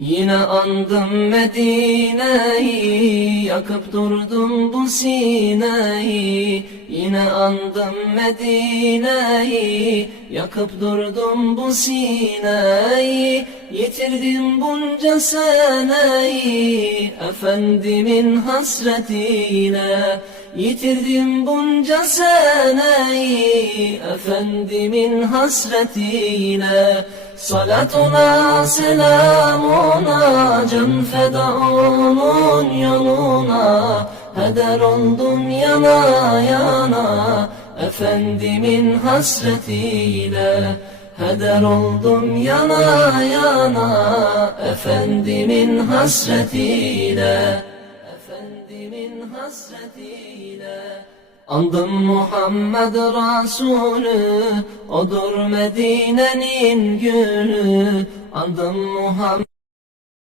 Yine andım Medine'yi, yakıp durdum bu sineyi. Yine andım Medine'yi, yakıp durdum bu sineyi. Yitirdim bunca seneyi, Efendimin hasretiyle. Yitirdim bunca seneyi, Efendimin hasretiyle. Salatuna selamuna, can feda onun yoluna. Heder oldum yana yana, Efendimin hasretiyle. Heder oldum yana yana, Efendimin hasretiyle. Efendimin hasretiyle. Andım Muhammed Resulü, odur Medine'nin gülü. Andım Muhammed